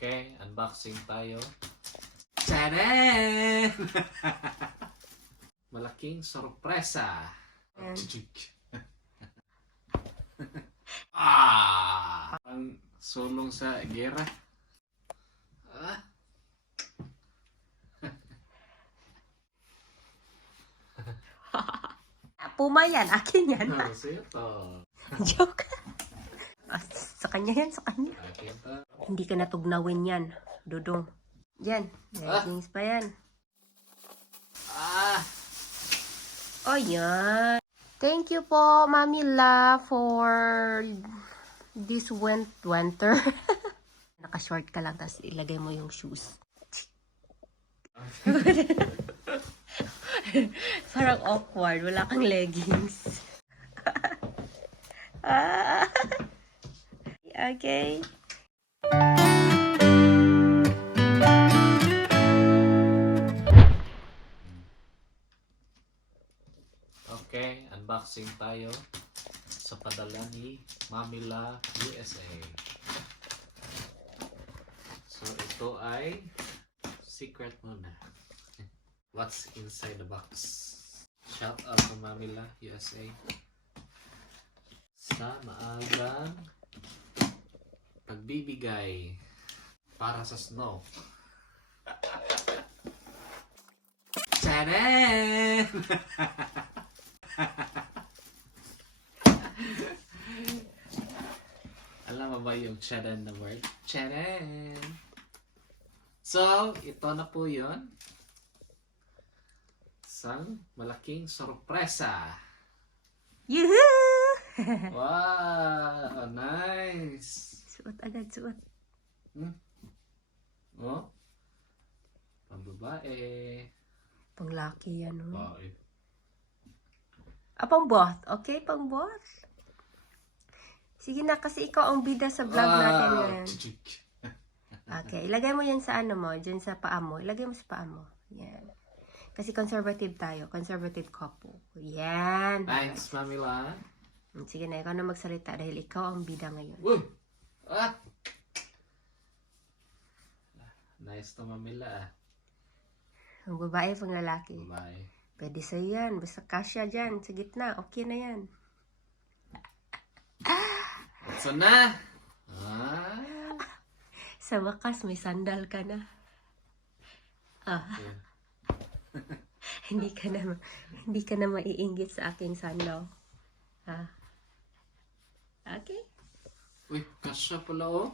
Okay, unboxing tayo. Tadaan! Malaking sorpresa. Ang sulong sa gera. Ah. Puma yan, akin yan. Ano sa'yo to? Joke. Sa kanya yan, sa kanya. Akin to. Hindi ka natugnawin yan, Dudong. Yan, leggings pa yan. Oh, yan. Thank you po, Mami La, for this winter. Naka-short ka lang, tapos ilagay mo yung shoes. Parang awkward, wala kang leggings. Okay. Okay, unboxing tayo sa padala ni Mamila USA. So ito ay secret muna. What's inside the box? Shout out to Mamila USA sa maagang pagbibigay para sa snow. Tadaan! Alam mo ba yung charan na word? Charan! So, ito na po yun. Isang malaking sorpresa. Yoo-hoo! Wow! Nice! Suot agad, suot. Oh? Pang babae. Pang laki yan, oh. Oh, Pang both. Okay, pang both. Sige na, kasi ikaw ang bida sa vlog natin ngayon. Okay, ilagay mo yan sa ano mo, dyan sa paa mo. Ilagay mo sa paa mo. Yan. Kasi conservative tayo. Conservative couple. Yan. Thanks, Mamila. Sige na, ikaw na magsalita dahil ikaw ang bida ngayon. Uy! Ah! Nice to Mamila. Ang babae, pang lalaki. Bye. Pwede sa'yo yan. Basta kasya dyan. Sa gitna. Okay na yan. So na! Sa wakas, may sandal ka na. Yeah. Hindi ka na maiinggit sa aking sandal. Okay. Uy, kasya pala oh.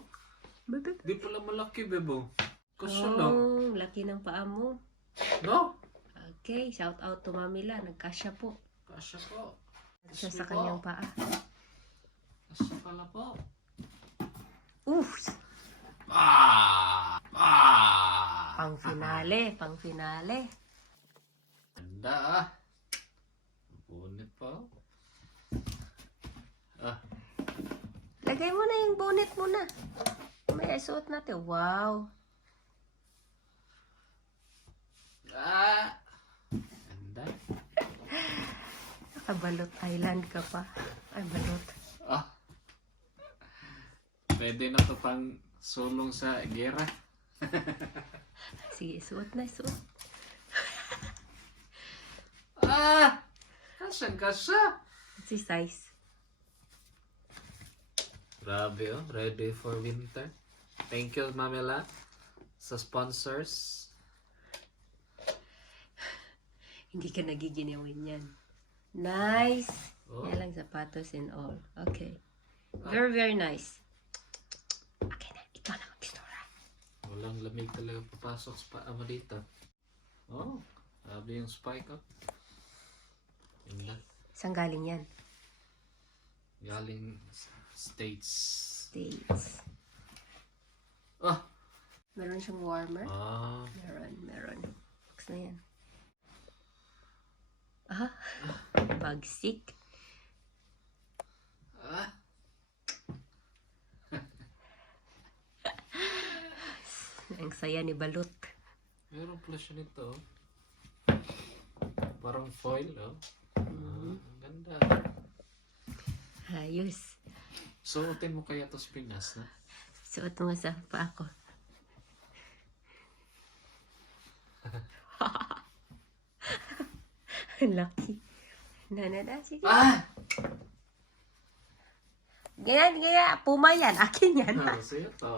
Di pala malaki, bebo. Kasya lang. Oh, laki ng paa mo. No? Okay, shout out to Mamila. Nagkasya po. Kasya po. Kasya sa kanyang paa. Kasya pala po. Oof! Pang finale, pang finale. Ganda ah. Bunit pa oh. Lagay mo na yung bonnet mo na. May isuot natin. Wow. Ganda. Nakabalot island ka pa. Ay, balot. Pwede na to pang sulong sa gera. Sige, isuot na, isuot. Kasya. Si size. Grabe oh, ready for winter. Thank you, Mamela, sa sponsors. Hindi ka nagiginawin yan. Nice. Oh. Yan lang sapatos and all. Okay. Very, very nice. Okay na, ikaw na mag-istora. Walang lamig talaga papasok sa paa mo dito. Oh, grabe yung spike up. Ganda. Saan galing yan? Galing States. States. Oh! Meron siyang warmer? Ah. Meron. Box na yan. Bagsik. Ang saya ni Balot. Meron pala siya nito. Parang foil, oh. Ang ganda. Ayos. Suotin mo kaya to sa Pinas, na? Suot mo nga sa paa ko. Lucky. Na. Sige. Ah! Ganyan. Puma yan. Akin yan. Oh, sa'yo to.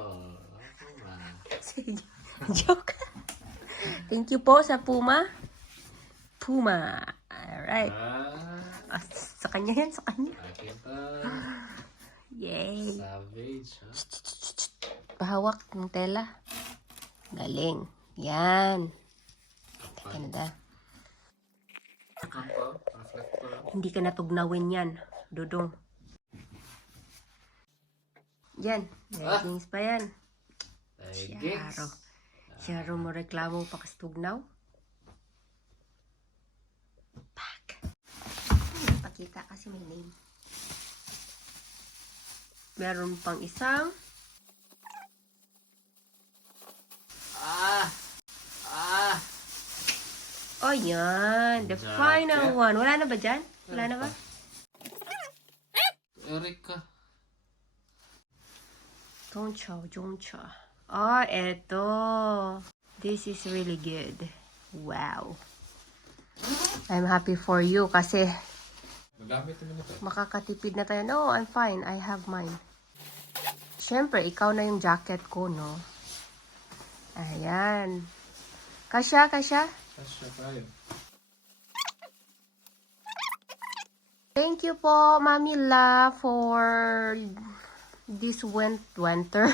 Puma. Sige. Joke. Thank you po sa Puma. Puma. Alright. Ah, Sa kanya yan. Sa kanya. akin to. Yay. Savage, ha? Pahawak ng tela. Galing. Yan. Ganda. Ano to? Reflector. Hindi ka natugnawin yan. Dudong. Yan. Leggings pa yan. Leggings. Siyaro mo reklamo pa kastugnaw. Pak. Pakita kasi may name. Meron pang isang. Ah! Oh, yan. The Jacket. final one. Wala na ba dyan? Wala na ba? Erika. Jongcha. Oh, eto. This is really good. Wow. I'm happy for you kasi Magamit naman ito. makakatipid na tayo. No, I'm fine. I have mine. Siyempre, ikaw na yung jacket ko, no? Ayan. Kasya. Kasya tayo. Thank you po, Mami La, for this winter.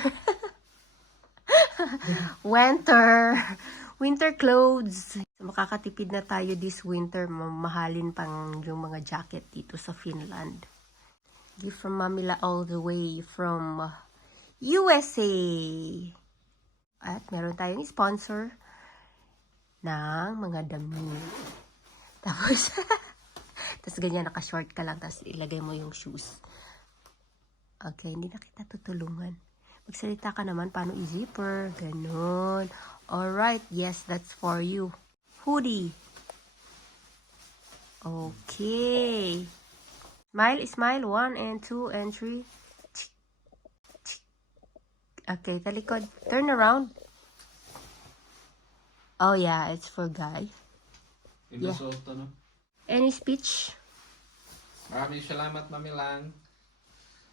Winter clothes. Makakatipid na tayo this winter. Mamahalin pang yung mga jacket dito sa Finland. Gift from Mami La all the way from USA. At meron tayong sponsor ng mga damit. Tapos, ganyan, naka-short ka lang, tapos ilagay mo yung shoes. Okay, hindi na kita tutulungan. Magsalita ka naman, paano i-zipper? Ganon. Alright, yes, that's for you. Hoodie. Okay. Smile. 1 and 2 and 3. Okay, talikod. Turn around. Oh yeah, it's for guy. Pinasuot to, no? Any speech? Maraming salamat, Mami Lang,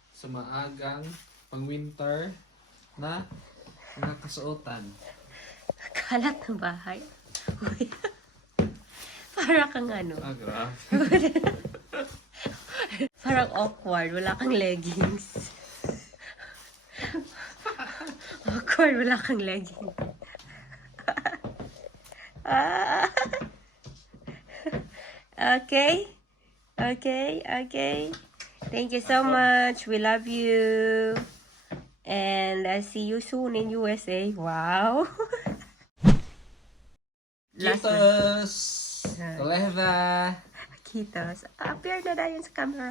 sa maagang pang-winter na mga kasuotan. Kalat ng bahay. Para kang ano. Ah, grabe. Parang awkward. Wala kang leggings. Awkward. Wala kang leggings. Okay. Thank you so much. We love you. And I'll see you soon in USA. Wow. Last one. Kitos! Koleva! Kitos. Appear na yun sa camera.